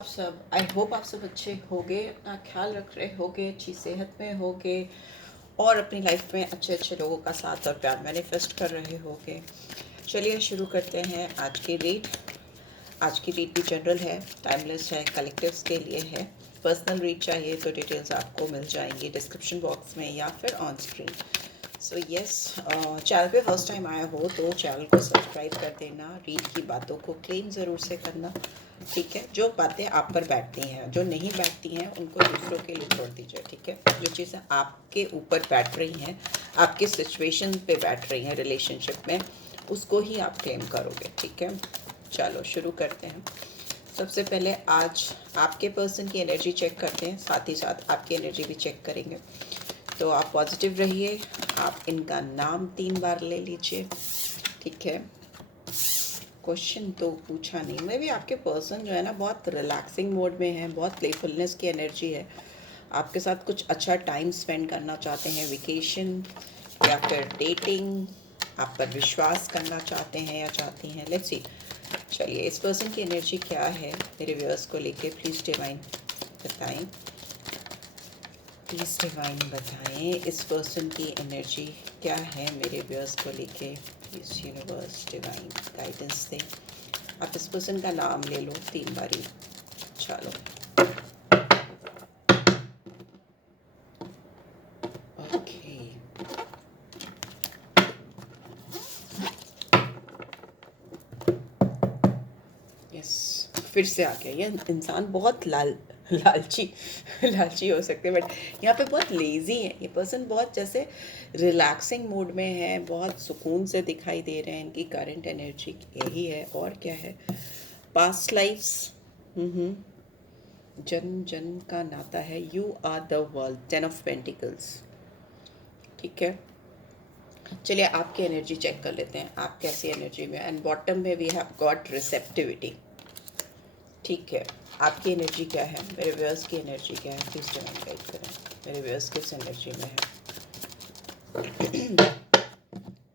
आप सब I hope आप सब अच्छे होगे, अपना ख्याल रख रहे होगे, अच्छी सेहत में होगे और अपनी लाइफ में अच्छे अच्छे लोगों का साथ और प्यार मैनिफेस्ट कर रहे होगे। चलिए शुरू करते हैं आज की रीड। आज की रीड भी जनरल है, टाइमलेस है, कलेक्टिव्स के लिए है। पर्सनल रीड चाहिए तो डिटेल्स आपको मिल जाएंगी डिस्क्रिप्शन बॉक्स में या फिर on screen. So yes, channel पे फर्स्ट टाइम आया हो तो चैनल को सब्सक्राइब कर देना। रीड की बातों को क्लेम ज़रूर से करना, ठीक है। जो बातें आप पर बैठती हैं, जो नहीं बैठती हैं उनको दूसरों के लिए छोड़ दीजिए, ठीक है। जो चीज़ें आपके ऊपर बैठ रही हैं, आपके सिचुएशन पे बैठ रही हैं रिलेशनशिप में, उसको ही आप क्लेम करोगे, ठीक है। चलो शुरू करते हैं। सबसे पहले आज आपके पर्सन की एनर्जी चेक करते हैं, साथ ही साथ आपकी एनर्जी भी चेक करेंगे। तो आप पॉजिटिव रहिए। आप इनका नाम 3 बार ले लीजिए, ठीक है। क्वेश्चन तो पूछा नहीं, मैं भी आपके पर्सन जो है ना बहुत रिलैक्सिंग मोड में है, बहुत प्लेफुलनेस की एनर्जी है। आपके साथ कुछ अच्छा टाइम स्पेंड करना चाहते हैं, वेकेशन या फिर डेटिंग, आप पर विश्वास करना चाहते हैं या चाहती हैं। Let's see. चलिए इस पर्सन की एनर्जी क्या है मेरे व्यूअर्स को लेके, प्लीज़ डिवाइन बताएं। प्लीज़ डिवाइन बताएं इस पर्सन की एनर्जी क्या है मेरे व्यूअर्स को लेके। प्लीज़ यूनिवर्स डिवाइन गाइडेंस दें। आप इस पर्सन का नाम ले लो 3 बारी। चलो ओके, यस, फिर से आ गया। ये इंसान बहुत लालची लालची हो सकते हैं, बट यहाँ पे बहुत लेज़ी है ये पर्सन, बहुत जैसे रिलैक्सिंग मूड में है, बहुत सुकून से दिखाई दे रहे हैं। इनकी करंट एनर्जी यही है। और क्या है? पास्ट लाइफ्स, जन्म जन्म का नाता है। You are the world, 10 of pentacles, ठीक है। चलिए आपकी एनर्जी चेक कर लेते हैं, आप कैसी एनर्जी में। एंड बॉटम में वी हैव गॉट रिसेप्टिविटी, ठीक है। आपकी एनर्जी क्या है, मेरे व्यूअर्स की एनर्जी क्या है, प्लीज़ डिवाइन गाइड करें। मेरे व्यूअर्स किस एनर्जी में है?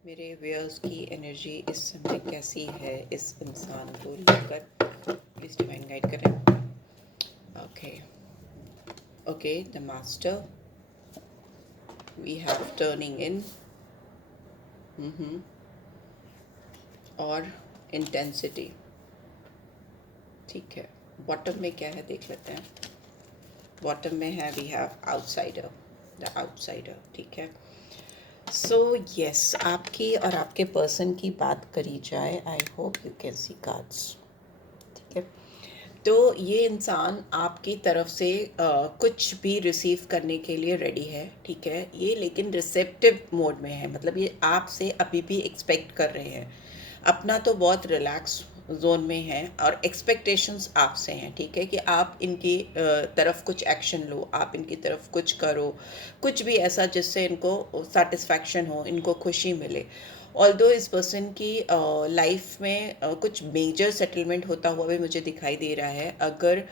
मेरे व्यूअर्स की एनर्जी इस समय कैसी है इस इंसान को लेकर, प्लीज़ डिवाइन गाइड करें। Okay okay, the master, we have turning in और इंटेंसिटी, ठीक है। बॉटम में क्या है देख लेते हैं। बॉटम में है we have outsider, the outsider, ठीक है। सो यस, आपकी और आपके पर्सन की बात करी जाए, I hope you can see cards, ठीक है। तो ये इंसान आपकी तरफ से कुछ भी रिसीव करने के लिए रेडी है, ठीक है। ये लेकिन रिसेप्टिव मोड में है, मतलब ये आपसे अभी भी एक्सपेक्ट कर रहे हैं। अपना तो बहुत रिलैक्स जोन में है और एक्सपेक्टेशंस आपसे हैं, ठीक है, कि आप इनकी तरफ कुछ एक्शन लो, आप इनकी तरफ कुछ करो, कुछ भी ऐसा जिससे इनको सेटिस्फैक्शन हो, इनको खुशी मिले। ऑल्दो इस पर्सन की लाइफ में कुछ मेजर सेटलमेंट होता हुआ भी मुझे दिखाई दे रहा है। अगर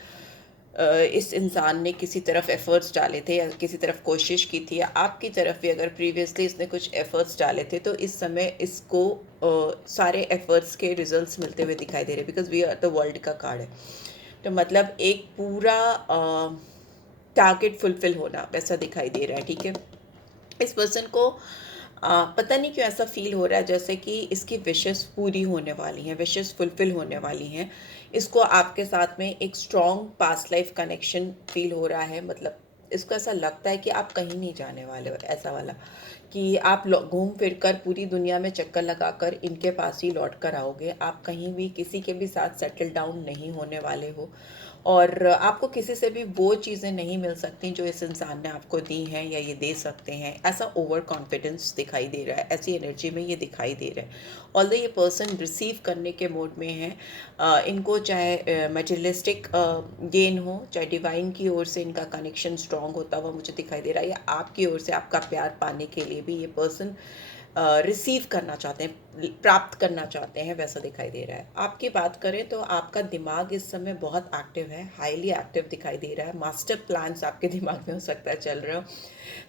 इस इंसान ने किसी तरफ एफ़र्ट्स डाले थे या किसी तरफ कोशिश की थी, या आपकी तरफ भी अगर प्रीवियसली इसने कुछ एफ़र्ट्स डाले थे, तो इस समय इसको सारे एफ़र्ट्स के रिजल्ट्स मिलते हुए दिखाई दे रहे हैं, because we are the world का कार्ड है। तो मतलब एक पूरा टारगेट फुलफिल होना वैसा दिखाई दे रहा है, ठीक है। इस पर्सन को पता नहीं क्यों ऐसा फील हो रहा है जैसे कि इसकी विशेस पूरी होने वाली हैं, विशेस फुलफिल होने वाली हैं। इसको आपके साथ में एक strong past life connection feel हो रहा है। मतलब इसको ऐसा लगता है कि आप कहीं नहीं जाने वाले हो, ऐसा वाला कि आप घूम फिर कर पूरी दुनिया में चक्कर लगाकर इनके पास ही लौट कर आओगे। आप कहीं भी किसी के भी साथ सेटल डाउन नहीं होने वाले हो, और आपको किसी से भी वो चीज़ें नहीं मिल सकती जो इस इंसान ने आपको दी हैं या ये दे सकते हैं। ऐसा ओवर कॉन्फिडेंस दिखाई दे रहा है, ऐसी एनर्जी में ये दिखाई दे रहा है। ऑल्दो ये पर्सन रिसीव करने के मोड में है। इनको चाहे मटेरियलिस्टिक गेन हो, चाहे डिवाइन की ओर से इनका कनेक्शन स्ट्रॉन्ग होता हुआ मुझे दिखाई दे रहा है, या आपकी ओर से आपका प्यार पाने के लिए भी ये पर्सन रिसीव करना चाहते हैं, प्राप्त करना चाहते हैं, वैसा दिखाई दे रहा है। आपकी बात करें तो आपका दिमाग इस समय बहुत एक्टिव है, हाईली एक्टिव दिखाई दे रहा है। मास्टर प्लान्स आपके दिमाग में हो सकता है चल रहे हो,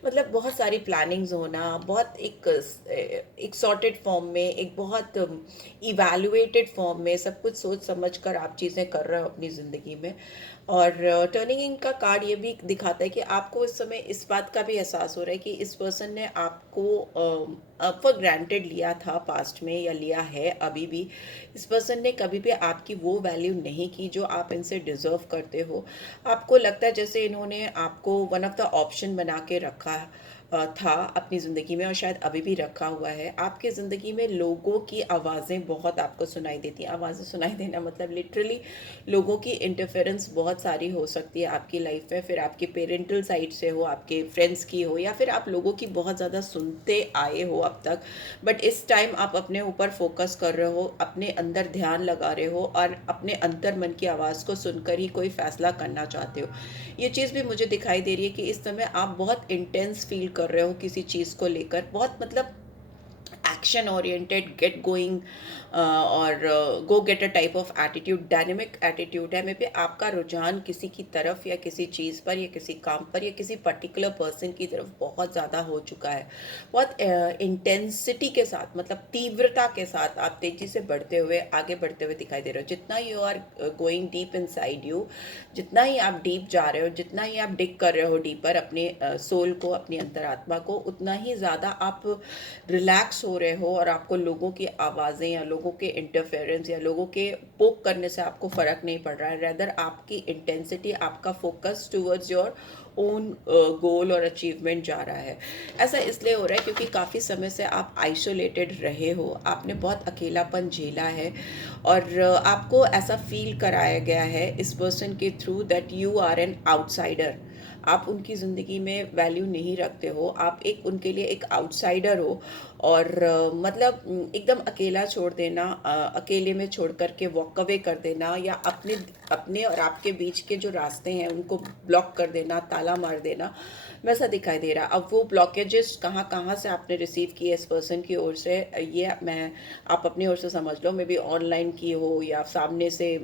मतलब बहुत सारी प्लानिंग्स होना, बहुत एक सॉर्टेड फॉर्म में, एक बहुत इवैल्यूएटेड फॉर्म में सब कुछ सोच समझ कर आप चीज़ें कर रहे हो अपनी ज़िंदगी में। और टर्निंग इन का कार्ड ये भी दिखाता है कि आपको इस समय इस बात का भी एहसास हो रहा है कि इस पर्सन ने आपको फॉर ग्रांटेड लिया था पास्ट में, या लिया है अभी भी। इस पर्सन ने कभी भी आपकी वो वैल्यू नहीं की जो आप इनसे डिज़र्व करते हो। आपको लगता है जैसे इन्होंने आपको वन ऑफ द ऑप्शन बना के रखा था अपनी ज़िंदगी में, और शायद अभी भी रखा हुआ है। आपकी ज़िंदगी में लोगों की आवाज़ें बहुत आपको सुनाई देती हैं। आवाज़ें सुनाई देना मतलब लिटरली लोगों की इंटरफेरेंस बहुत सारी हो सकती है आपकी लाइफ में, फिर आपके पेरेंटल साइड से हो, आपके फ्रेंड्स की हो, या फिर आप लोगों की बहुत ज़्यादा सुनते आए हो अब तक, बट इस टाइम आप अपने ऊपर फोकस कर रहे हो, अपने अंदर ध्यान लगा रहे हो और अपने अंतर मन की आवाज़ को सुनकर ही कोई फैसला करना चाहते हो। ये चीज़ भी मुझे दिखाई दे रही है कि इस समय आप बहुत इंटेंस फील कर रहे हो किसी चीज़ को लेकर, बहुत मतलब एक्शन ओरिएंटेड, गेट गोइंग और go getter type of attitude, dynamic attitude है। मे बी आपका रुझान किसी की तरफ या किसी चीज़ पर या किसी काम पर या किसी पर्टिकुलर पर्सन की तरफ बहुत ज़्यादा हो चुका है। बहुत इंटेंसिटी के साथ, मतलब तीव्रता के साथ आप तेज़ी से बढ़ते हुए, आगे बढ़ते हुए दिखाई दे रहे हो। जितना you are going deep inside you, जितना ही आप डीप जा रहे हो, जितना ही आप डिग कर रहे हो डीपर अपने सोल को, अपनी अंतरात्मा को, उतना ही ज़्यादा आप रिलैक्स हो रहे हो और आपको लोगों की आवाज़ें या लोगों के इंटरफेरेंस या लोगों के पोक करने से आपको फ़र्क नहीं पड़ रहा है। रेदर आपकी इंटेंसिटी, आपका focus towards your own goal और अचीवमेंट जा रहा है। ऐसा इसलिए हो रहा है क्योंकि काफ़ी समय से आप आइसोलेटेड रहे हो, आपने बहुत अकेलापन झेला है, और आपको ऐसा फील कराया गया है इस पर्सन के through that you are an outsider. आप उनकी ज़िंदगी में वैल्यू नहीं रखते हो, आप एक उनके लिए एक आउटसाइडर हो। और मतलब एकदम अकेला छोड़ देना, अकेले में छोड़ कर के वॉक अवे कर देना, या अपने अपने और आपके बीच के जो रास्ते हैं उनको ब्लॉक कर देना, ताला मार देना, वैसा दिखाई दे रहा। अब वो ब्लॉकेजेस कहाँ कहाँ से आपने रिसीव किए इस पर्सन की ओर से, ये मैं आप अपनी ओर से समझ लो। मे बी ऑनलाइन की हो, या सामने से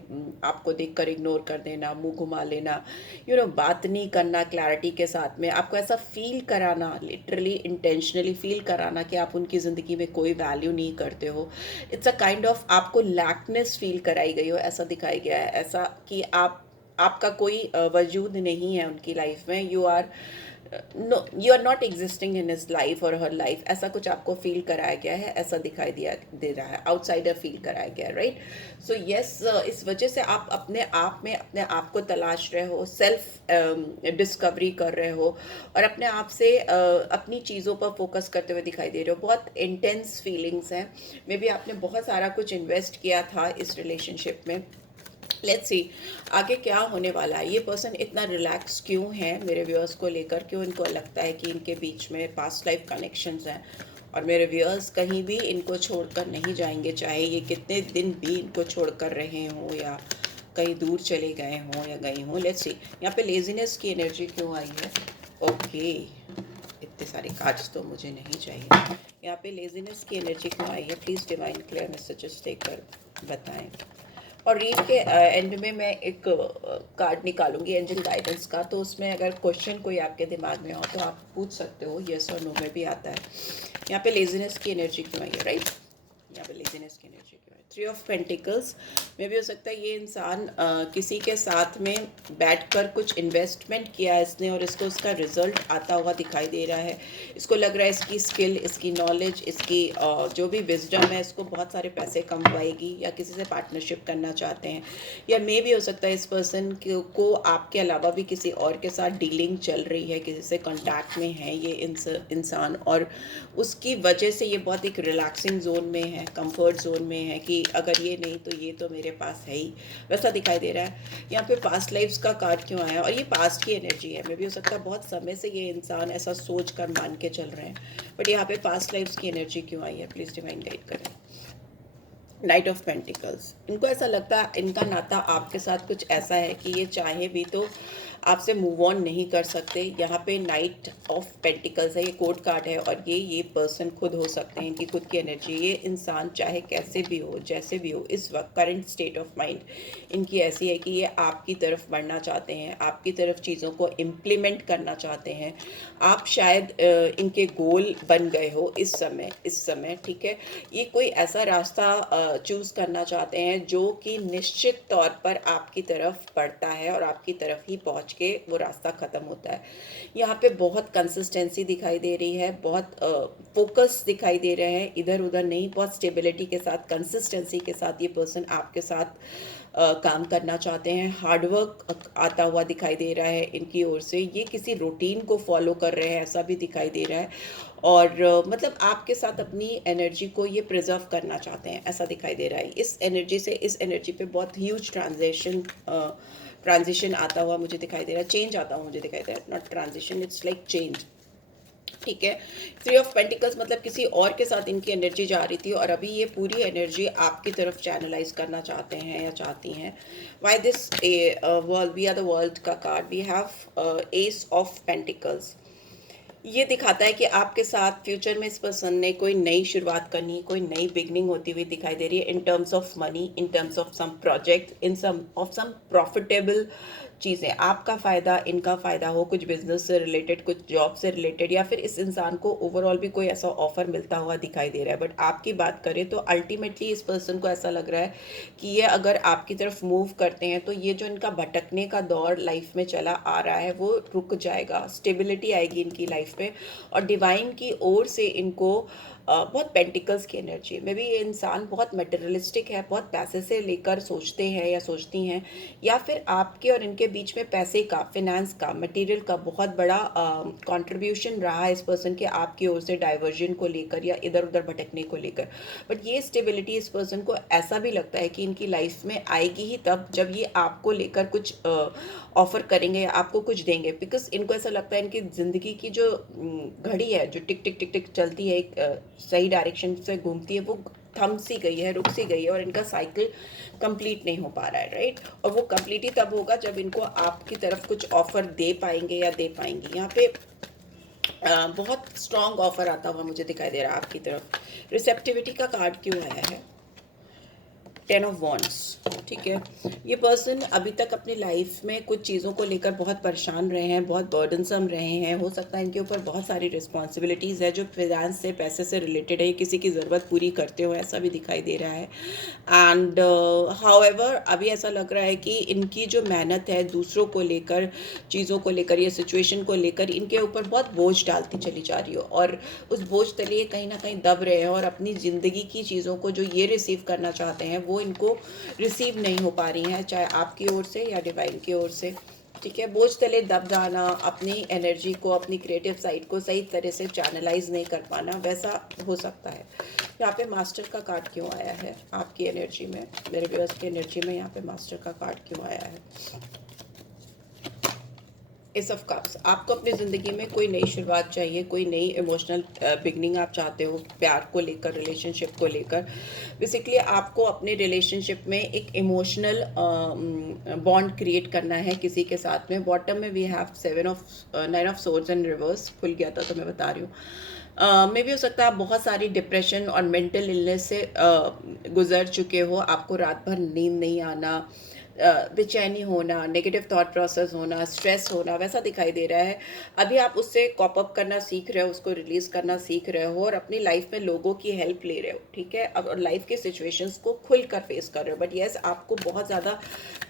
आपको देखकर इग्नोर कर देना, मुंह घुमा लेना, बात नहीं करना क्लैरिटी के साथ में, आपको ऐसा फील कराना, लिटरली इंटेंशनली फील कराना कि आप उनकी ज़िंदगी में कोई वैल्यू नहीं करते हो। इट्स अ काइंड ऑफ आपको लैकनेस फील कराई गई हो, ऐसा दिखाया गया है। ऐसा कि आपका कोई वजूद नहीं है उनकी लाइफ में, you are no, you are not existing in his life और हर लाइफ, ऐसा कुछ आपको फील कराया गया है, ऐसा दिखाई दे रहा है, आउटसाइडर फील कराया गया है, राइट। सो यस, इस वजह से आप अपने आप में अपने आप को तलाश रहे हो, सेल्फ डिस्कवरी कर रहे हो, और अपने आप से अपनी चीज़ों पर फोकस करते हुए दिखाई दे रहे हो। बहुत इंटेंस फीलिंग्स हैं, मे बी आपने बहुत सारा कुछ इन्वेस्ट किया था इस रिलेशनशिप में। लेट्स सी आगे क्या होने वाला है। ये पर्सन इतना रिलैक्स क्यों है मेरे व्यूअर्स को लेकर, क्यों इनको लगता है कि इनके बीच में पास्ट लाइफ कनेक्शंस हैं, और मेरे व्यूअर्स कहीं भी इनको छोड़कर नहीं जाएंगे, चाहे ये कितने दिन भी इनको छोड़कर रहे हों या कहीं दूर चले गए हों या गई हों। लेट्स सी यहाँ पे लेजीनेस की एनर्जी क्यों आई है। ओके, इतने सारे कार्ड्स तो मुझे नहीं चाहिए। यहाँ पे लेजीनेस की एनर्जी क्यों आई है, प्लीज़ डिवाइन क्लियर मैसेजेस देकर बताएं। और रीड के एंड में मैं एक कार्ड निकालूंगी एंजल गाइडेंस का, तो उसमें अगर क्वेश्चन कोई आपके दिमाग में हो तो आप पूछ सकते हो, येस और नो में भी आता है। यहाँ पे लेजीनेस की एनर्जी क्यों आई है, राइट। यहाँ पे लेजीनेस की एनर्जी क्यों है, 3 ऑफ पेंटिकल्स में भी हो सकता है ये इंसान किसी के साथ में बैठकर कुछ इन्वेस्टमेंट किया है इसने, और इसको उसका रिजल्ट आता हुआ दिखाई दे रहा है। इसको लग रहा है इसकी स्किल, इसकी नॉलेज, इसकी जो भी विजडम है, इसको बहुत सारे पैसे कमवाएगी, या किसी से पार्टनरशिप करना चाहते हैं, या मे भी हो सकता है इस पर्सन को आपके अलावा भी किसी और के साथ डीलिंग चल रही है, किसी से कॉन्टैक्ट में है ये इंसान, और उसकी वजह से ये बहुत एक रिलैक्सिंग जोन में है, कंफर्ट जोन में है कि अगर ये नहीं तो ये तो मेरे पास है ही, वैसा दिखाई दे रहा है। यहाँ पे पास्ट लाइफ्स का कार्ड क्यों आया, और ये पास्ट की एनर्जी है। मे भी हो सकता है बहुत समय से ये इंसान ऐसा सोच कर मान के चल रहे हैं, बट यहाँ पे पास्ट लाइफ्स की एनर्जी क्यों आई है, प्लीज़ डिवाइन गाइड करें। नाइट ऑफ पेंटिकल्स, इनको ऐसा लगता है इनका नाता आपके साथ कुछ ऐसा है कि ये चाहे भी तो आपसे मूव ऑन नहीं कर सकते। यहाँ पे नाइट ऑफ पेंटिकल्स है, ये कोर्ट कार्ड है, और ये पर्सन खुद हो सकते हैं, इनकी खुद की एनर्जी, ये इंसान चाहे कैसे भी हो, जैसे भी हो, इस वक्त करंट स्टेट ऑफ माइंड इनकी ऐसी है कि ये आपकी तरफ बढ़ना चाहते हैं, आपकी तरफ चीज़ों को इम्प्लीमेंट करना चाहते हैं। आप शायद इनके गोल बन गए हो इस समय, ठीक है। ये कोई ऐसा रास्ता चूज़ करना चाहते हैं जो कि निश्चित तौर पर आपकी तरफ बढ़ता है और आपकी तरफ ही पहुंच के वो रास्ता ख़त्म होता है। यहाँ पे बहुत कंसिस्टेंसी दिखाई दे रही है, बहुत फोकस दिखाई दे रहे हैं, इधर उधर नहीं, बहुत स्टेबिलिटी के साथ, कंसिस्टेंसी के साथ ये पर्सन आपके साथ काम करना चाहते हैं। हार्डवर्क आता हुआ दिखाई दे रहा है इनकी ओर से, ये किसी रूटीन को फॉलो कर रहे हैं ऐसा भी दिखाई दे रहा है, और मतलब आपके साथ अपनी एनर्जी को ये प्रिजर्व करना चाहते हैं ऐसा दिखाई दे रहा है। इस एनर्जी से इस एनर्जी पे बहुत ह्यूज ट्रांजिशन आता हुआ मुझे दिखाई दे रहा है, चेंज आता हुआ मुझे दिखाई दे रहा है, not transition, it's like change, ठीक है। थ्री ऑफ पेंटिकल्स मतलब किसी और के साथ इनकी एनर्जी जा रही थी और अभी ये पूरी एनर्जी आपकी तरफ चैनलाइज करना चाहते हैं या चाहती हैं। Why this world, we are the world का card, we have ace of pentacles. ये दिखाता है कि आपके साथ फ्यूचर में इस पर्सन ने कोई नई शुरुआत करनी, कोई नई बिगनिंग होती हुई दिखाई दे रही है, in terms of money, in terms of some project, in some of some profitable चीज़ें, आपका फ़ायदा, इनका फ़ायदा हो, कुछ बिजनेस से रिलेटेड, कुछ जॉब से रिलेटेड, या फिर इस इंसान को ओवरऑल भी कोई ऐसा ऑफर मिलता हुआ दिखाई दे रहा है। बट आपकी बात करें तो अल्टीमेटली इस पर्सन को ऐसा लग रहा है कि ये अगर आपकी तरफ मूव करते हैं तो ये जो इनका भटकने का दौर लाइफ में चला आ रहा है वो रुक जाएगा, स्टेबिलिटी आएगी इनकी लाइफ में, और डिवाइन की ओर से इनको बहुत पेंटिकल्स की एनर्जी में भी, ये इंसान बहुत मटेरियलिस्टिक है, बहुत पैसे से लेकर सोचते हैं या सोचती हैं, या फिर आपके और इनके बीच में पैसे का, फिनेंस का, मटेरियल का बहुत बड़ा कंट्रीब्यूशन रहा है इस पर्सन के आपकी ओर से डाइवर्जन को लेकर या इधर उधर भटकने को लेकर। बट ये स्टेबिलिटी इस पर्सन को ऐसा भी लगता है कि इनकी लाइफ में आएगी ही तब जब ये आपको लेकर कुछ ऑफर करेंगे या आपको कुछ देंगे, बिकॉज इनको ऐसा लगता है इनकी ज़िंदगी की जो घड़ी है, जो टिक टिक टिक टिक चलती है, एक सही डायरेक्शन से घूमती है, वो थम सी गई है, रुक सी गई है, और इनका साइकिल कंप्लीट नहीं हो पा रहा है, राइट। और वो कंप्लीट ही तब होगा जब इनको आपकी तरफ कुछ ऑफर दे पाएंगे या दे पाएंगी। यहाँ पे बहुत स्ट्रॉन्ग ऑफर आता हुआ मुझे दिखाई दे रहा है आपकी तरफ। रिसेप्टिविटी का कार्ड क्यों आया है? 10 ऑफ वॉन्ड्स, ठीक है। ये पर्सन अभी तक अपनी लाइफ में कुछ चीज़ों को लेकर बहुत परेशान रहे हैं, बहुत बर्डनसम रहे हैं, हो सकता है इनके ऊपर बहुत सारी रिस्पॉन्सिबिलिटीज़ है जो फाइनेंस से, पैसे से रिलेटेड है, किसी की ज़रूरत पूरी करते हो ऐसा भी दिखाई दे रहा है। एंड हाउएवर अभी ऐसा लग रहा है कि इनकी जो मेहनत है दूसरों को लेकर, चीज़ों को लेकर या सिचुएशन को लेकर, इनके ऊपर बहुत बोझ डालती चली जा रही हो, और उस बोझ तले कहीं ना कहीं दब रहे हैं, और अपनी ज़िंदगी की चीज़ों को जो ये रिसीव करना चाहते हैं वो इनको रिसीव नहीं हो पा रही हैं, चाहे आपकी ओर से या डिवाइन की ओर से, ठीक है। बोझ तले दब जाना, अपनी एनर्जी को, अपनी क्रिएटिव साइड को सही तरह से चैनलाइज नहीं कर पाना, वैसा हो सकता है। यहाँ पे मास्टर का कार्ड क्यों आया है आपकी एनर्जी में, मेरे व्यूअर्स की एनर्जी में यहाँ पे मास्टर का कार्ड क्यों आया है? एस ऑफ कप्स, आपको अपनी ज़िंदगी में कोई नई शुरुआत चाहिए, कोई नई इमोशनल बिगनिंग आप चाहते हो, प्यार को लेकर, रिलेशनशिप को लेकर। बेसिकली आपको अपने रिलेशनशिप में एक इमोशनल बॉन्ड क्रिएट करना है किसी के साथ में। बॉटम में we have 9 of swords and reverse, खुल गया था तो मैं बता रही हूँ। मे भी हो सकता है आप बहुत सारी डिप्रेशन और मेंटल इलनेस से गुजर चुके हो, आपको रात भर नींद नहीं आना, बेचैनी होना, नेगेटिव थॉट प्रोसेस होना, स्ट्रेस होना, वैसा दिखाई दे रहा है। अभी आप उससे कॉप अप करना सीख रहे हो, उसको रिलीज करना सीख रहे हो, और अपनी लाइफ में लोगों की हेल्प ले रहे हो, ठीक है। अब लाइफ के सिचुएशंस को खुलकर फेस कर रहे हो। बट यस, आपको बहुत ज़्यादा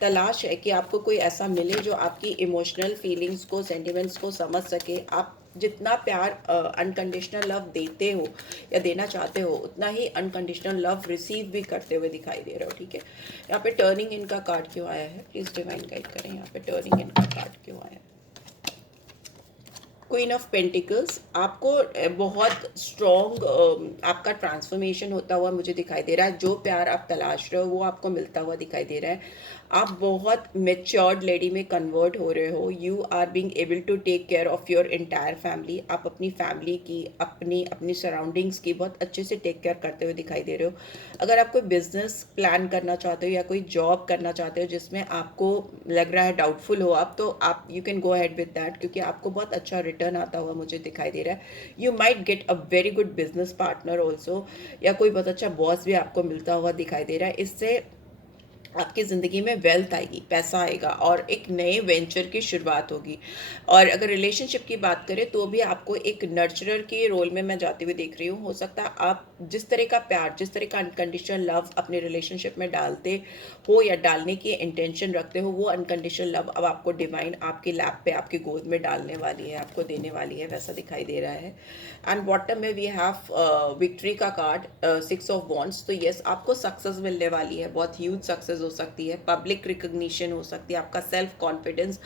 तलाश है कि आपको कोई ऐसा मिले जो आपकी इमोशनल फीलिंग्स को, सेंटिमेंट्स को समझ सके। आप जितना प्यार अनकंडीशनल लव देते हो या देना चाहते हो, उतना ही अनकंडीशनल लव रिसीव भी करते हुए दिखाई दे रहे हो, ठीक है। यहाँ पे टर्निंग इन का कार्ड क्यों आया है? प्लीज डिवाइन गाइड करें, यहाँ पे टर्निंग इन का कार्ड क्यों आया है? क्वीन ऑफ पेंटिकल्स, आपको बहुत स्ट्रॉन्ग आपका ट्रांसफॉर्मेशन होता हुआ मुझे दिखाई दे रहा है। जो प्यार आप तलाश रहे हो वो आपको मिलता हुआ दिखाई दे रहा है। आप बहुत मेच्योर्ड लेडी में कन्वर्ट हो रहे हो। You are being able to take care of your entire family. आप अपनी फैमिली की, अपनी अपनी सराउंडिंग्स की बहुत अच्छे से टेक केयर करते हुए दिखाई दे रहे हो। अगर आप कोई बिजनेस प्लान करना चाहते हो या कोई जॉब करना चाहते हो जिसमें आपको लग रहा है डाउटफुल हो आप, तो आप you can go ahead with that, क्योंकि आपको बहुत अच्छा रिटर्न आता हुआ मुझे दिखाई दे रहा है। You might get a very good business partner also, या कोई बहुत अच्छा बॉस भी आपको मिलता हुआ दिखाई दे रहा है। इससे आपकी ज़िंदगी में वेल्थ आएगी, पैसा आएगा और एक नए वेंचर की शुरुआत होगी। और अगर रिलेशनशिप की बात करें तो भी आपको एक नर्चरर के रोल में मैं जाते हुए देख रही हूँ। हो सकता है आप जिस तरह का प्यार, जिस तरह का अनकंडीशनल लव अपने रिलेशनशिप में डालते हो या डालने की इंटेंशन रखते हो, वो अनकंडीशनल लव अब आपको डिवाइन आपकी लैप पे, आपकी गोद में डालने वाली है, आपको देने वाली है, वैसा दिखाई दे रहा है। एंड बॉटम में वी हैव विक्ट्री का कार्ड, 6 ऑफ वॉन्ड्स। तो यस, आपको सक्सेस मिलने वाली है, बहुत ह्यूज सक्सेस हो सकती है, पब्लिक रिकग्निशन हो सकती है, आपका सेल्फ कॉन्फिडेंस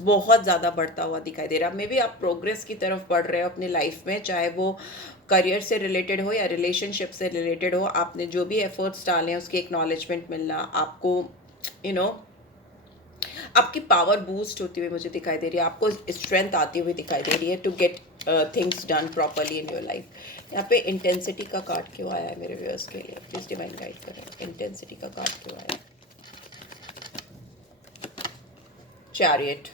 बहुत ज़्यादा बढ़ता हुआ दिखाई दे रहा है। मे बी आप प्रोग्रेस की तरफ बढ़ रहे हो अपनी लाइफ में, चाहे वो करियर से रिलेटेड हो या रिलेशनशिप से रिलेटेड हो। आपने जो भी एफर्ट्स डाले हैं उसकी एक्नॉलेजमेंट मिलना, आपको यू नो आपकी पावर बूस्ट होती हुई मुझे दिखाई दे रही है, आपको स्ट्रेंथ आती हुई दिखाई दे रही है to get things done properly in your life. यहाँ पे इंटेंसिटी का कार्ड क्यों आया है मेरे व्यूअर्स के लिए? प्लीज डिवाइन गाइड करें, इंटेंसिटी का कार्ड क्यों आया है? चैरियट।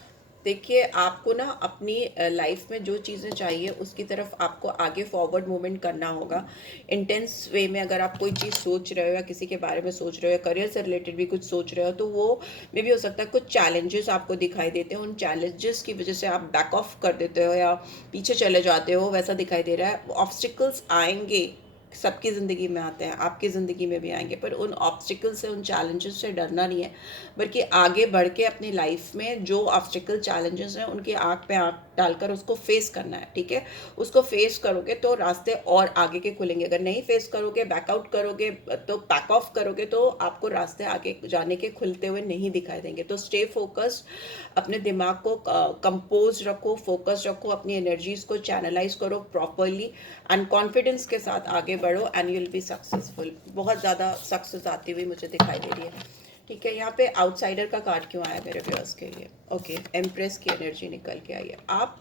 देखिए, आपको ना अपनी लाइफ में जो चीज़ें चाहिए उसकी तरफ आपको आगे फॉरवर्ड मूवमेंट करना होगा। इंटेंस वे में अगर आप कोई चीज़ सोच रहे हो या किसी के बारे में सोच रहे हो या करियर से रिलेटेड भी कुछ सोच रहे हो, तो वो मे भी हो सकता है कुछ चैलेंजेस आपको दिखाई देते हैं, उन चैलेंजेस की वजह से आप बैक ऑफ कर देते हो या पीछे चले जाते हो, वैसा दिखाई दे रहा है। ऑब्स्टिकल्स आएंगे, सबकी ज़िंदगी में आते हैं, आपकी ज़िंदगी में भी आएंगे, पर उन ऑब्स्टिकल से, उन चैलेंजेस से डरना नहीं है, बल्कि आगे बढ़ के अपनी लाइफ में जो ऑब्स्टिकल चैलेंजेस हैं उनकी आँख पे आँख डालकर उसको फेस करना है। ठीक है, उसको फेस करोगे तो रास्ते और आगे के खुलेंगे। अगर नहीं फेस करोगे, बैकआउट करोगे, तो बैक ऑफ करोगे, तो आपको रास्ते आगे जाने के खुलते हुए नहीं दिखाई देंगे। तो स्टे फोकस्ड, अपने दिमाग को कंपोज रखो, फोकस रखो, अपनी एनर्जीज को चैनलाइज करो प्रॉपरली एंड कॉन्फिडेंस के साथ आगे बढ़ो and you will be successful. बहुत ज़्यादा सक्सेस आती हुई मुझे दिखाई दे रही है। ठीक है, यहाँ पे आउटसाइडर का कार्ड क्यों आया मेरे व्यूअर्स के लिए? ओके, एम्प्रेस की एनर्जी निकल के आई है। आप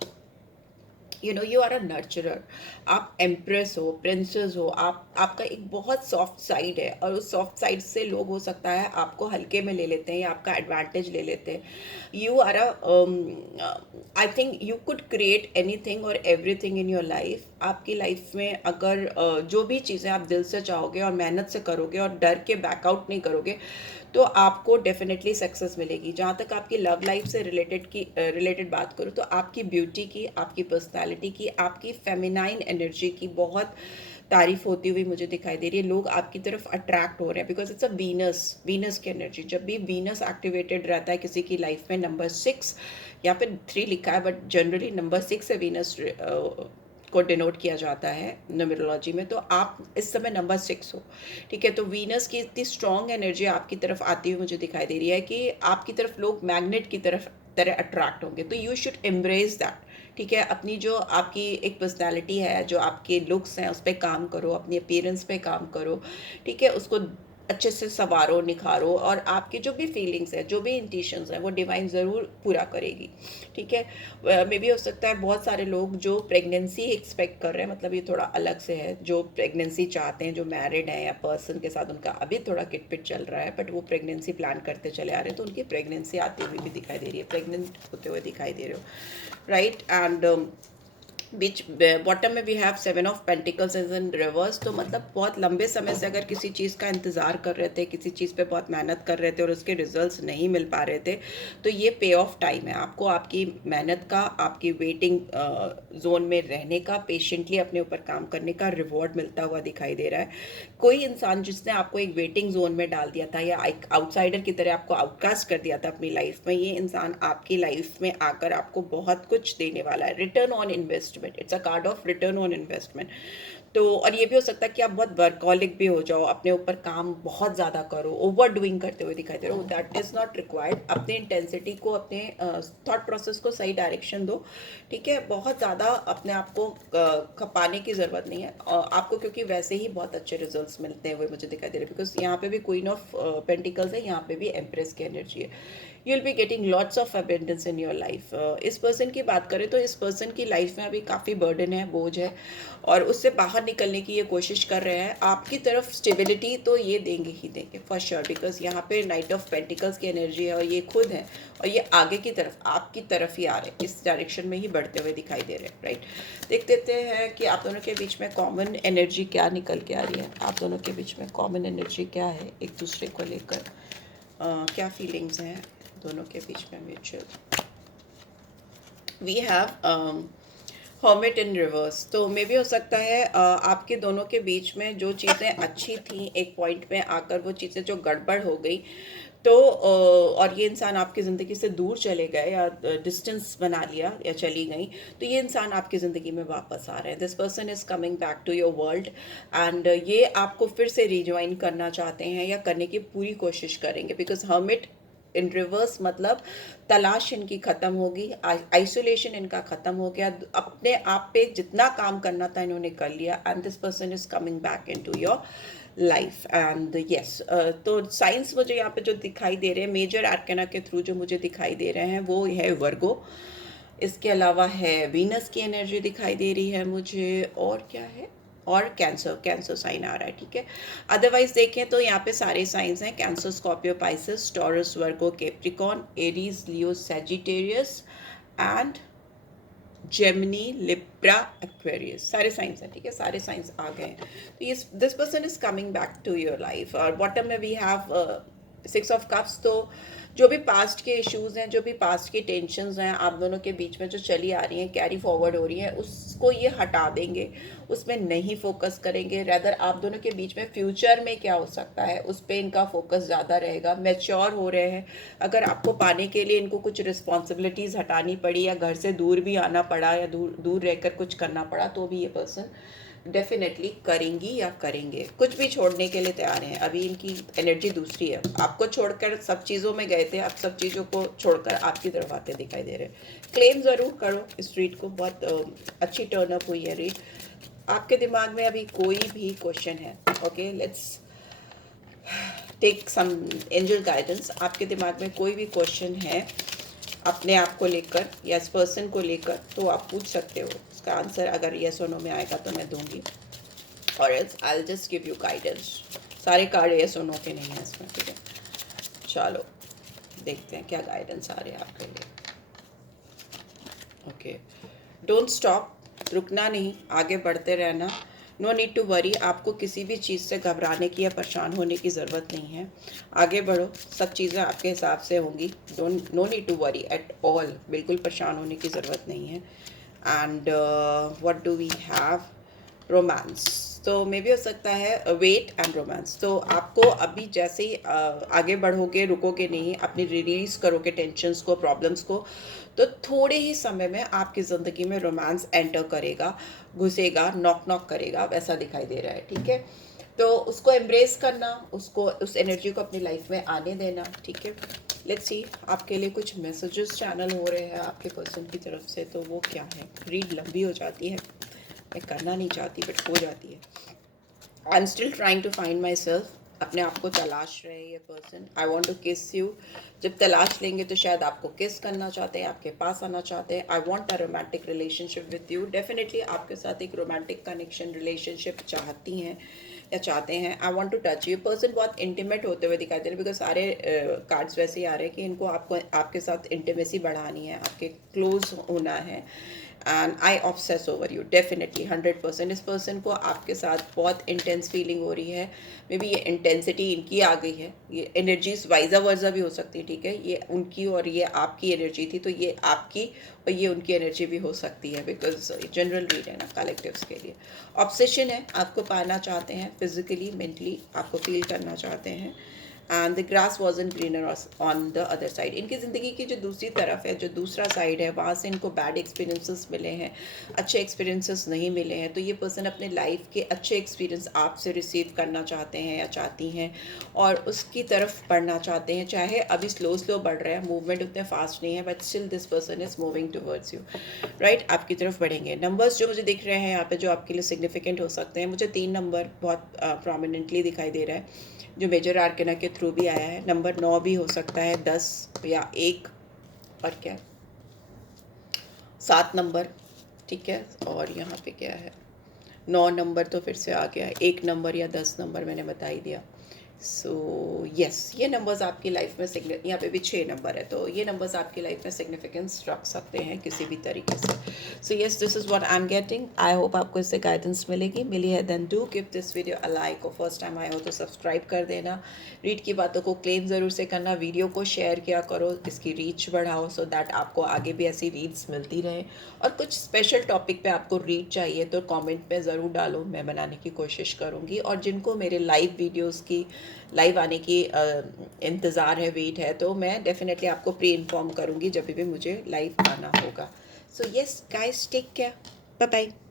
यू आर अ नर्चरर, आप एम्प्रेस हो, प्रिंसेस हो, आपका एक बहुत सॉफ्ट साइड है और उस सॉफ्ट साइड से लोग हो सकता है आपको हल्के में ले लेते हैं या आपका एडवांटेज ले लेते हैं। You are I think you could create anything और everything in your life. आपकी लाइफ में अगर जो भी चीज़ें आप दिल से चाहोगे और मेहनत से करोगे और डर के बैकआउट नहीं करोगे, तो आपको डेफिनेटली सक्सेस मिलेगी। जहाँ तक आपकी लव लाइफ से रिलेटेड बात करूँ, तो आपकी ब्यूटी की, आपकी पर्सनालिटी की, आपकी फेमिनाइन एनर्जी की बहुत तारीफ होती हुई मुझे दिखाई दे रही है। लोग आपकी तरफ अट्रैक्ट हो रहे हैं बिकॉज इट्स अ वीनस की एनर्जी। जब भी वीनस एक्टिवेटेड रहता है किसी की लाइफ में, नंबर 6, यहाँ पे 3 लिखा है बट जनरली नंबर 6 से वीनस को डिनोट किया जाता है न्यूमरोलॉजी में। तो आप इस समय नंबर 6 हो। ठीक है, तो वीनस की इतनी स्ट्रॉन्ग एनर्जी आपकी तरफ आती हुई मुझे दिखाई दे रही है कि आपकी तरफ लोग मैग्नेट की तरह अट्रैक्ट होंगे। तो यू शुड एम्ब्रेस दैट। ठीक है, अपनी जो आपकी एक पर्सनैलिटी है, जो आपके लुक्स हैं, उस पर काम करो, अपनी अपीयरेंस पे काम करो। ठीक है, उसको अच्छे से संवारो, निखारो और आपकी जो भी फीलिंग्स है, जो भी इंटेंशंस हैं, वो डिवाइन ज़रूर पूरा करेगी। ठीक है, मे बी हो सकता है बहुत सारे लोग जो प्रेगनेंसी एक्सपेक्ट कर रहे हैं, मतलब ये थोड़ा अलग से है, जो प्रेगनेंसी चाहते हैं, जो मैरिड हैं या पर्सन के साथ उनका अभी थोड़ा किटपिट चल रहा है, बट वो प्रेगनेंसी प्लान करते चले आ रहे हैं, तो उनकी प्रेगनेंसी आती हुई भी दिखाई दे रही है, प्रेगनेंट होते हुए दिखाई दे रहे हो, राइट। एंड बीच बॉटम में we have 7 of pentacles is in reverse. तो मतलब बहुत लंबे समय से अगर किसी चीज़ का इंतज़ार कर रहे थे, किसी चीज़ पे बहुत मेहनत कर रहे थे और उसके रिजल्ट्स नहीं मिल पा रहे थे, तो ये पे ऑफ टाइम है आपको, आपकी मेहनत का, आपकी वेटिंग जोन में रहने का, पेशेंटली अपने ऊपर काम करने का रिवॉर्ड मिलता हुआ दिखाई दे रहा है। कोई इंसान जिसने आपको एक वेटिंग जोन में डाल दिया था या एक आउटसाइडर की तरह आपको आउटकास्ट कर दिया था अपनी लाइफ में, ये इंसान आपकी लाइफ में आकर आपको बहुत कुछ देने वाला है। Return on investment investment, it's a card of return on investment. तो और ये भी हो सकता है कि आप बहुत वर्कहॉलिक भी हो जाओ, अपने ऊपर काम बहुत ज़्यादा करो, ओवर डूइंग करते हुए दिखाई दे रहे हो, दैट इज़ नॉट रिक्वायर्ड। अपने इंटेंसिटी को, अपने थॉट प्रोसेस को सही डायरेक्शन दो, ठीक है। बहुत ज़्यादा अपने आप को खपाने की ज़रूरत नहीं है आपको, क्योंकि वैसे ही बहुत अच्छे रिजल्ट्स मिलते हुए मुझे दिखाई दे रहे हैं, बिकॉज यहाँ पे भी क्वीन ऑफ पेंटिकल्स है, यहाँ पे भी एम्प्रेस की एनर्जी है। You will be getting lots of abundance in your life. इस पर्सन की बात करें तो इस पर्सन की लाइफ में अभी काफ़ी बर्डन है, बोझ है, और उससे बाहर निकलने की ये कोशिश कर रहे हैं। आपकी तरफ स्टेबिलिटी तो ये देंगे ही देंगे फॉर श्योर, बिकॉज यहाँ पे नाइट ऑफ पेंटिकल्स की एनर्जी है, और ये खुद है, और ये आगे की तरफ, आपकी तरफ ही आ रहे हैं, इस डायरेक्शन में ही बढ़ते हुए दिखाई दे रहे हैं, राइट। देख देते हैं कि आप दोनों के बीच में कॉमन एनर्जी क्या निकल के आ रही है। आप दोनों के बीच में कॉमन एनर्जी क्या है एक दूसरे को लेकर, क्या फीलिंग्स हैं दोनों के बीच में mutual. We have hermit in reverse. तो मे भी हो सकता है आपके दोनों के बीच में जो चीज़ें अच्छी थी, एक पॉइंट में आकर वो चीज़ें जो गड़बड़ हो गई, तो और ये इंसान आपकी ज़िंदगी से दूर चले गए या डिस्टेंस बना लिया या चली गई, तो ये इंसान आपकी ज़िंदगी में वापस आ रहे हैं। This person is coming back to your world, and ये आपको फिर से रिज्वाइन करना चाहते हैं या करने की पूरी कोशिश करेंगे, बिकॉज हर्मिट इन रिवर्स मतलब तलाश इनकी ख़त्म होगी, आइसोलेशन इनका ख़त्म हो गया, अपने आप पे जितना काम करना था इन्होंने कर लिया, and this person is coming back into your life. And yes, तो साइंस मुझे यहाँ पे जो दिखाई दे रहे हैं मेजर आर्कना के थ्रू, जो मुझे दिखाई दे रहे हैं वो है वर्गो, इसके अलावा है वीनस की एनर्जी दिखाई दे रही है मुझे, और क्या है, और कैंसर साइन आ रहा है, ठीक है। अदरवाइज देखें तो यहाँ पे सारे साइंस हैं, cancer, Scorpio, Pisces, taurus, Virgo, Capricorn, Aries, Leo, Sagittarius and Gemini, Libra, Aquarius, सारे साइंस हैं, ठीक है, सारे साइंस आ गए हैं। तो ये this person is coming back to your life. और बॉटम में वी हैव 6 ऑफ कप्स। तो जो भी पास्ट के इश्यूज हैं, जो भी पास्ट की टेंशन्स हैं आप दोनों के बीच में जो चली आ रही हैं, कैरी फॉरवर्ड हो रही हैं, उसको ये हटा देंगे, उसमें नहीं फोकस करेंगे। रैदर आप दोनों के बीच में फ्यूचर में क्या हो सकता है उस पर इनका फोकस ज़्यादा रहेगा। मैच्योर हो रहे हैं। अगर आपको पाने के लिए इनको कुछ रिस्पॉन्सिबिलिटीज़ हटानी पड़ी या घर से दूर भी आना पड़ा या दूर दूर रहकर कुछ करना पड़ा, तो भी ये पर्सन डेफिनेटली करेंगी या करेंगे, कुछ भी छोड़ने के लिए तैयार हैं। अभी इनकी एनर्जी दूसरी है, आपको छोड़कर सब चीज़ों में गए थे, अब सब चीज़ों को छोड़कर आपकी तरफ आते दिखाई दे रहे हैं। क्लेम ज़रूर करो इस रीड को, बहुत अच्छी टर्न अप हुई है रीड। आपके दिमाग में अभी कोई भी क्वेश्चन है, okay, let's take some angel guidance. आपके दिमाग में कोई भी क्वेश्चन है अपने आप को लेकर या इस पर्सन को लेकर, तो आप पूछ सकते हो। उसका आंसर अगर येस और नो में आएगा तो मैं दूंगी, और else I will just give you guidance. सारे कार्ड येस और नो के नहीं है इसमें, ठीक है। चलो देखते हैं क्या गाइडेंस आ रहे हैं आपके लिए। ओके, डोंट स्टॉप, रुकना नहीं, आगे बढ़ते रहना। नो नीड टू वरी, आपको किसी भी चीज़ से घबराने की या परेशान होने की ज़रूरत नहीं है। आगे बढ़ो, सब चीज़ें आपके हिसाब से होंगी। Don't, no need to worry at all, बिल्कुल परेशान होने की ज़रूरत नहीं है। And what do we have, romance. तो मे भी हो सकता है वेट एंड रोमांस। तो आपको अभी जैसे ही आगे बढ़ोगे, रुकोगे नहीं, अपनी रिलीज़ करोगे टेंशन्स को, प्रॉब्लम्स को, तो थोड़े ही समय में आपकी ज़िंदगी में रोमांस एंटर करेगा, घुसेगा, नॉक नॉक करेगा, वैसा दिखाई दे रहा है, ठीक है। तो उसको एम्ब्रेस करना, उसको, उस एनर्जी को अपनी लाइफ में आने देना, ठीक है। लेट्स सी, आपके लिए कुछ मैसेजेस चैनल हो रहे हैं आपके पर्सन की तरफ से, तो वो क्या है। रीड लंबी हो जाती है, मैं करना नहीं चाहती बट हो जाती है। I am still trying to find myself, अपने आप को तलाश रहे ये person. I want to kiss you, जब तलाश लेंगे तो शायद आपको किस करना चाहते हैं, आपके पास आना चाहते हैं। I want a romantic relationship with you, definitely आपके साथ एक रोमांटिक कनेक्शन, रिलेशनशिप चाहती हैं या चाहते हैं। I want to touch you, person बहुत इंटीमेट होते हुए दिखाई दे रहे हैं, बिकॉज सारे कार्ड्स वैसे ही आ रहे हैं कि इनको आपको आपके साथ इंटीमेसी बढ़ानी है, आपके क्लोज होना है। And I obsess over you, definitely 100%। इस पर्सन को आपके साथ बहुत इंटेंस फीलिंग हो रही है। मे बी ये इंटेंसिटी इनकी आ गई है, ये एनर्जीज वाइजा वर्जा भी हो सकती है, ठीक है। ये उनकी और ये आपकी एनर्जी थी, तो ये आपकी और ये उनकी एनर्जी भी हो सकती है, बिकॉज जनरल रीड है ना, कलेक्टिव्स के लिए। ऑब्सेशन है, आपको पाना चाहते हैं, फिजिकली, मेंटली आपको फील करना चाहते हैं। And the grass wasn't greener on the other side. इनकी ज़िंदगी की जो दूसरी तरफ है, जो दूसरा साइड है, वहाँ से इनको बैड एक्सपीरियंसेस मिले हैं, अच्छे एक्सपीरियंसेस नहीं मिले हैं। तो ये पर्सन अपने लाइफ के अच्छे एक्सपीरियंस आपसे रिसीव करना चाहते हैं या चाहती हैं और उसकी तरफ बढ़ना चाहते हैं। चाहे अभी स्लो स्लो बढ़ रहे हैं, मूवमेंट उतने फास्ट नहीं है, but still this person is moving towards you, right, आपकी तरफ बढ़ेंगे। नंबर्स जो मुझे दिख रहे हैं यहाँ पे जो आपके लिए सिग्निफिकेंट हो सकते हैं, मुझे 3 नंबर बहुत प्रोमिनेंटली दिखाई दे रहा है जो मेजर आर्कना के थ्रू भी आया है। नंबर 9 भी हो सकता है, 10 या 1, और क्या 7 नंबर, ठीक है। और यहाँ पे क्या है 9 नंबर तो फिर से आ गया, 1 नंबर या 10 नंबर मैंने बता ही दिया। सो यस, ये नंबर्स आपकी लाइफ में यहाँ पे भी 6 नंबर है, तो ये नंबर्स आपकी लाइफ में सिग्निफिकेंस रख सकते हैं किसी भी तरीके से। So yes, this is what I am getting. I hope आपको इससे गाइडेंस मिली है then do give this video a like, और फर्स्ट टाइम आए हो तो सब्सक्राइब कर देना। रीड की बातों को क्लेम ज़रूर से करना, वीडियो को शेयर किया करो, इसकी रीच बढ़ाओ सो दैट आपको आगे भी ऐसी रीड्स मिलती रहें। और कुछ स्पेशल टॉपिक पे आपको रीड चाहिए तो कमेंट में ज़रूर डालो, मैं बनाने की कोशिश करूँगी। और जिनको मेरे लाइव वीडियोस की लाइव आने की इंतज़ार है, वेट है, तो मैं डेफिनेटली आपको प्री इन्फॉर्म करूँगी जब भी मुझे लाइव आना होगा। So yes guys, take care, bye bye.